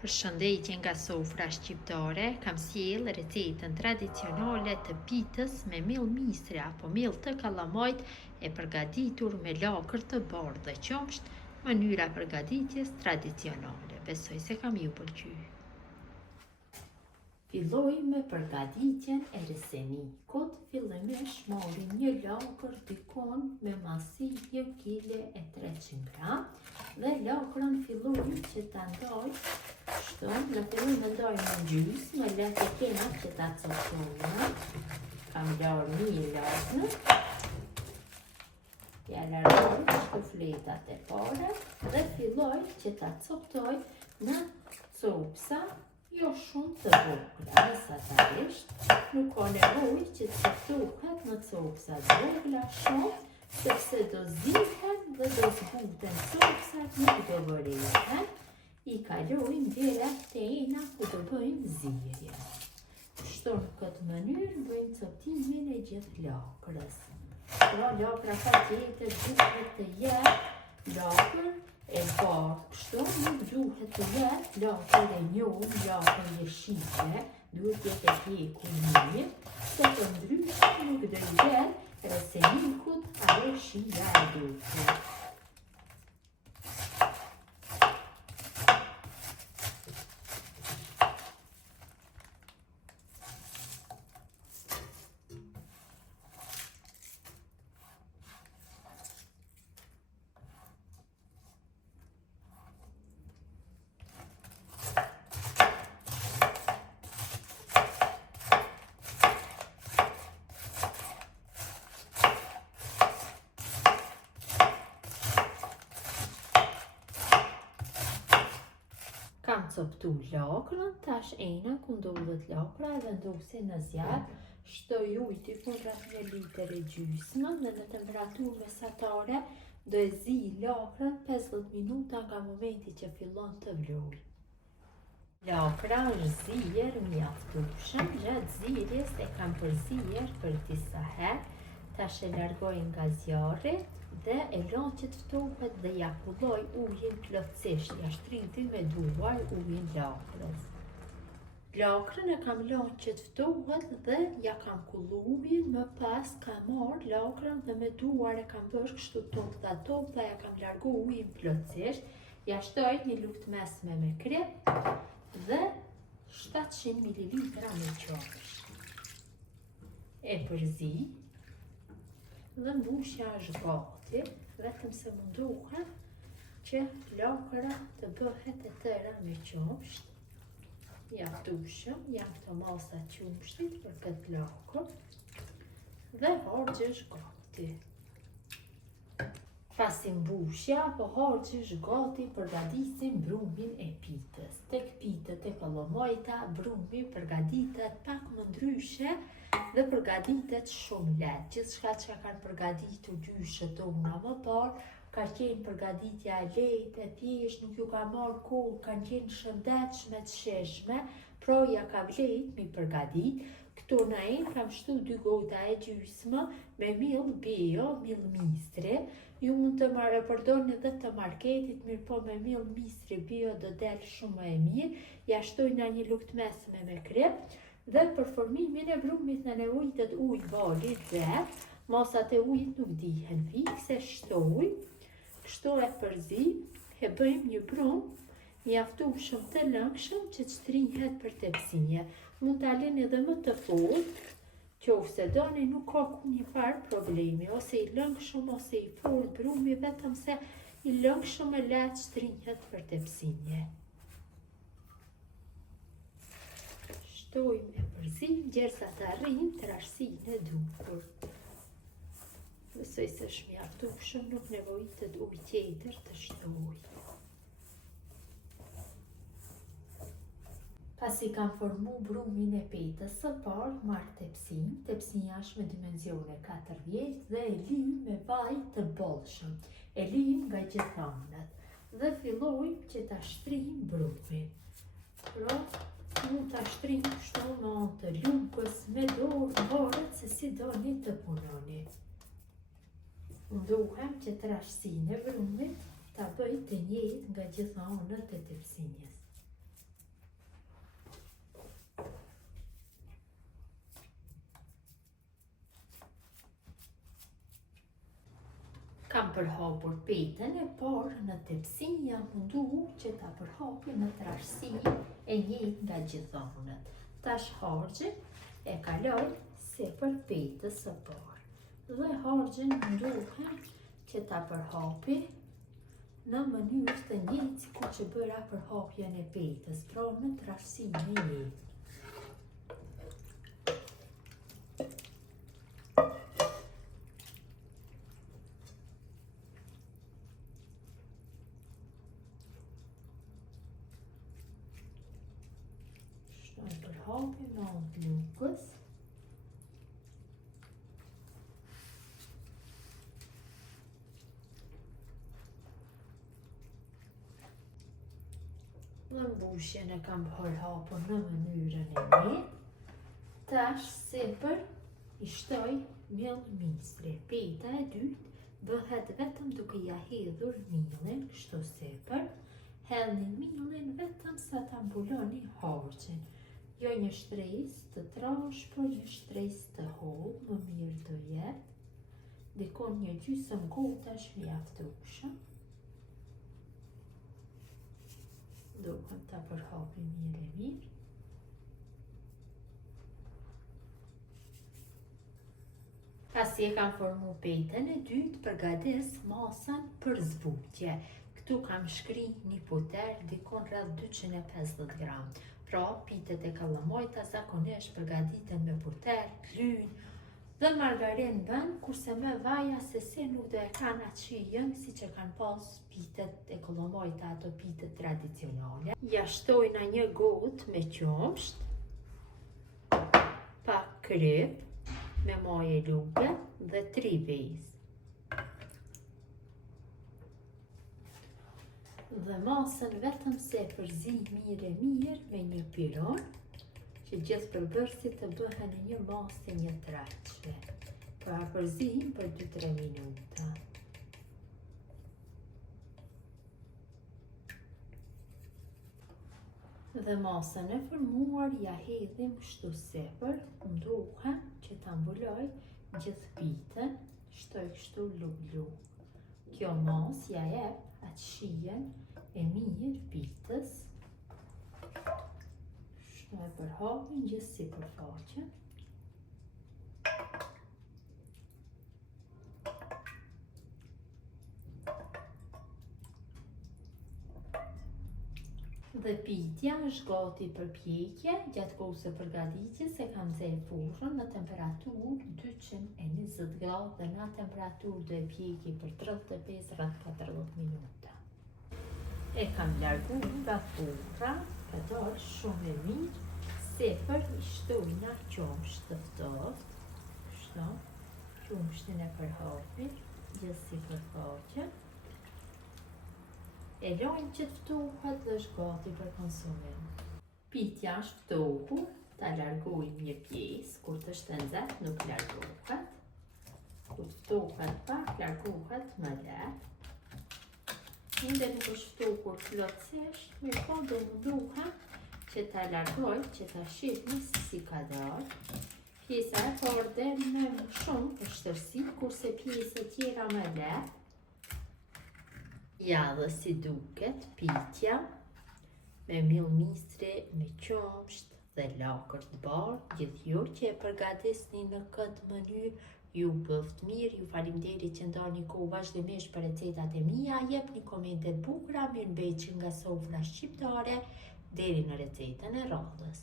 Përshëndetje nga sofra shqiptare, kam sjell recetën tradicionale të pitës me miell mistre apo miell të kallamajt e përgatitur me lakër të bardhë dhe qumsht, mënyra përgatitjes tradicionale. Besoj se kam ju pëlqyer. Filloj me përgatitjen e resenikut. Fillimisht marrim një lakër dikon me masi 1 kg e 300 gram dhe lakrën filloj që ta ndaj në fillim më ndaj në gjysmë, me letë e kena që ta coptojnë. Kam larë mirë lakën, ja largoj shkufletat e pare dhe filloj që ta coptoj në copsa jo shumë të vogla, mesatarisht. Nuk ka nevojë që të coptohet në copsa të vogla shumë, sepse do zihen dhe do zbuten copsat, nuk do vëreten. I kalojmë gjerat tena ku do bëjmë zirje. Kështu në këtë mënyrë bëjmë coptimin e gjithë lakrës. Pra lakra ka tjetër duhet të jetë lakër e bardhë, kështu nuk duhet të jetë lakër e njohur, lakër jeshile, duhet jetë e pjekur mirë, se të ndryshe nuk do i jetë resenikut ajo shija e duhet. Kam coptu lakrën, tash ena ku ndodhet lakra e vendose në zjarr, shtoj ujë rreth 1 litër e gjysmë dhe në temperaturë mesatare do e zi lakrën 15 minuta nga momenti që fillon të vlojë. Lakra është zier mjaftueshëm, gjatë zirjes e kam përzier për disa herë, tash e largoj nga zjarri dhe e lën që të ftohet dhe ja kulloj ujin plotësisht, ja shtriti me duar ujin lakrës. Lakrën e kam lënë që të ftohet dhe ja kam kullu ujin, më pas kam marrë lakrën dhe me duar e kam bërë kështu topta, ja kam largu ujin plotësisht, ja shtoj një lugtë mesme me krip dhe 700 ml me qumësht. E përzi dhe mbushja është gati, vetëm se mundohem që lakra të bëhet e tëra me qumsht. Mjaftueshëm janë këto masa qumshtit për këtë lakër dhe harxhi është gati. Pasi mbushja apo harxhi është gati, përgatisim brumin e pitës. Tek pitët e kallamajta brumi përgatitet pak më ndryshe dhe përgatitet shumë lehtë. Gjithçka që kanë përgatitur gjyshet tona më parë, ka qenë përgatitja e lehtë, e thjeshtë, nuk ju ka marrë kohë, kanë qenë shëndetshme, të shijshme, pra ja ka vlejt mi përgatit. Këtu na kam shtu 2 gota e gjysmë me miell bio, miell mistre. Ju mund të përdorni edhe të marketit, mirë po me miell mistre bio do del shumë më e mirë. Ja shtoj në një lugtë mesme me krip dhe për formimin e brumit në nevojitet ujë bali dhe masat e ujit nuk dihen fikse, shtoj, kështu e përzi, e bëjmë një brum mjaftueshëm të lëngshëm që të shtrihet për tepsinje. Mund ta lëni edhe më të fortë, qofse doni, nuk ka një farë problemi, ose i lëngshëm ose i fortë brumi, vetëm se i lëngshëm e lehtë shtrihet për tepsinje. Shtojmë e përzim derisa të arrijmë trashësinë e duhur. Besoj se është mjaftueshëm, nuk nevojitet ujë tjetër të shtoj. Pasi kam formu brumin e petës së parë, marr tepsinja është me dimensione 4/10 dhe e lim me vaj të bollshëm. E lim nga gjithë anët dhe filloj që ta shtrim brumin. Pra, mund ta shtrim kështu në anë të lugës, me dorë, varet se si doni të punoni. Mundohem që trashësinë e brumit ta bëj të njëjtë nga gjitha anët e tepsinjes. kam përhapur petën e parë në tepsi, jam mundu që ta përhapi në trashësi e njëjtë nga gjithë anët. Tash harxhin e kaloj sipër petës së parë. Dhe harxhin munduhem që ta përhapi në mënyrë të njëjtë sikur që bëra përhapjen e petës, pra në trashësinë e njëjtë. Përhapi në anë lukës. Dhe mbushjen e kam përhapur në mënyrën e njëjtë. Tash sipër i shtoj miell misri. Peta e dytë bëhet vetëm duke ja hedhur miellin kështu sipër. Hedhni miellin vetëm sa ta mbuloni harxhin. Jo një shtresë të trash, por një shtresë të hollë, më mirë do jetë. Dikon një gjysmë gota është mjaftueshëm. Duhem ta përhapi mirë e mirë. Pasi e kam formu petën e dytë, përgatis masën për zbutje. Këtu kam shkri një puter, dikon rreth 250 gram. Pra, pitet e kallamojta zakonisht përgatiten me puter, lyn dhe margarin bën, kurse me vaja se si nuk do e kanë atë shijen si që kanë pas pitet e kallamojta, ato pitet tradicionale. Ja shtoj në një gotë me qumsht, pak kryp, me majë lupe dhe 3 vezë. Dhe masën vetëm se përzi mirë me një piron, që gjithë përbërësit të bëhen një masë një traqve. Pra përzim për 2-3 minuta. Dhe masën e formuar ja hedhim kështu sipër, nduhem që ta mbuloj gjithë pitën, shtoj kështu luk. Kjo masë ja jep atë shijen e mirë pitës. Shtoj përhapin gjithë sipërfaqen. Dhe pitja është gati për pjekje, gjatë kohës së përgatitjes e kam nxjerr furrën në temperaturë 220 gradë dhe në temperaturë do e pjeki për 35-40 minuta. E kam larguar nga furra, ka dalë shumë e mirë, sipër i shtoj në qumsht të ftoftë, kështu, qumshtin e përhapur, gjithë sipërfaqen. E lojmë që të ftohet dhe është gati për konsumim. Pitja është ftohur, ta largojmë një pjesë, kur të shtë nxehtë nuk largohet. Kur ftohet pak, largohet më lehtë. Ende nuk është ftohur plotësisht, mirë po do munduhem që ta largoj, që ta shihni si ka dalë. Pjesa e parë del me më shumë vështirësi, kurse pjesët tjera më lehtë. Ja dhe si duket pitja me miell misri, me qumsht dhe lakër të bardhë, gjithë ju që e përgatisni në këtë mënyrë, ju bëft mirë, ju faleminderit që ndani kohë vazhdimisht për recetat e mia, jepni komente të bukura, mirëmbëjtje nga sofra shqiptare, deri në recetën e radhës.